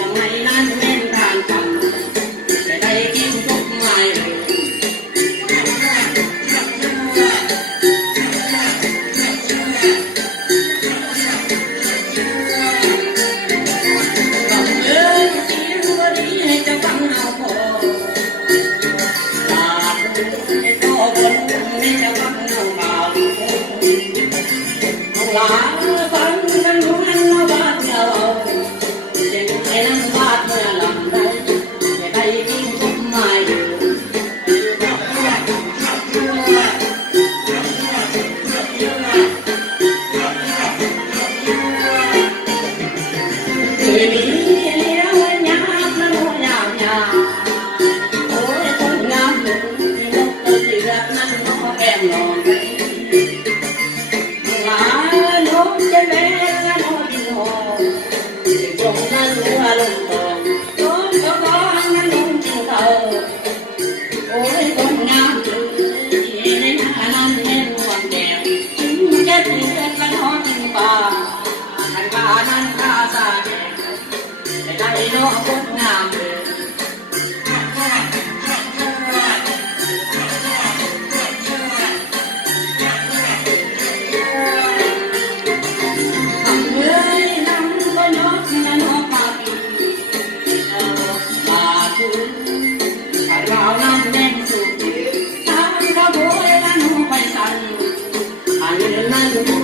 ทำไมนั้นเล่นทางทำแต่ได้กินทุกไม้ลาฟังกันรู้นั้นว่าบาดเดียวเด็กไอ้นั้นบาดเมื่อลำได้ไม่ได้กินทุกไม้คืนนี้เลี้ยวหยาบนะโน้หยาบหยาบโอ้ยคนงามอยู่ที่นกตัวเสือนั้นนกแก้มนอนจะแม่ละโนดินหอมตรงนั้นเรือลงตองตรงก็ร้องนั้นลงจิงเธอโอ้ยคนงามอยู่ที่ในหน้านั้นแน่นวันแดงจะถึงละโนดินป่าทันป่านั้นตาสาแดงแต่ได้โนคนงาม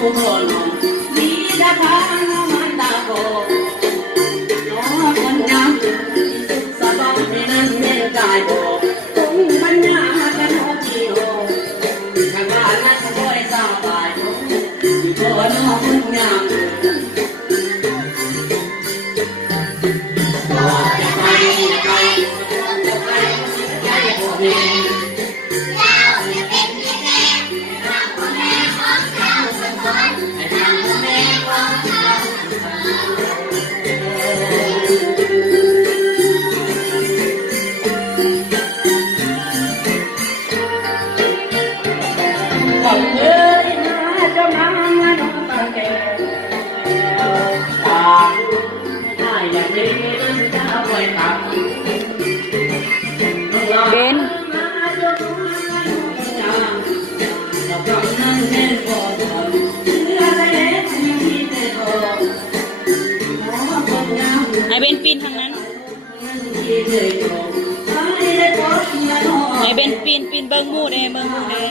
โอ้โหมีดาทางมันตาโกน้องคนงามสะบัดในนั้นเมื่อกายโบคงปัญญากันโอทีโอทางบ้านนั้นคอยสบายโอ้น้องคนงามจะไปโอ้เบนไอเบนปีนทางนั้นไอเบนปีนเบิ้งมูเด้เบิ้งมูเด้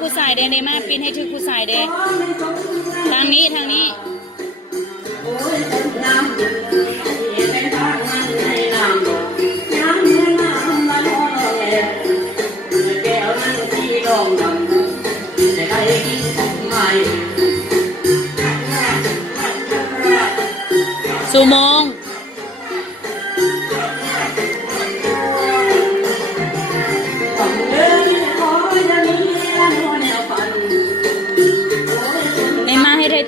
ผู้สายเดนมาปีนให้ถือผู้สายเดนทางนี้สุโมง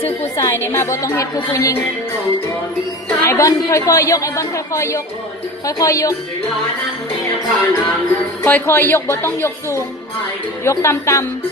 ชื่อผู้ชายเนี่ยมาบ่ต้องเฮ็ดผู้หญิงไอบอลค่อยๆยกไอบอลค่อยๆยกค่อยๆยกค่อยๆยกบ่ต้องยกสูงยกต่ำ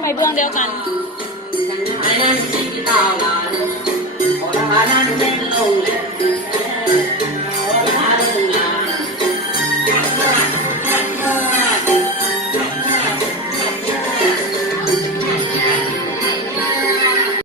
ไปเบื้องเดียวกันไอ้นั้นที่ตาลาโอ้ละนั้นเล่นลง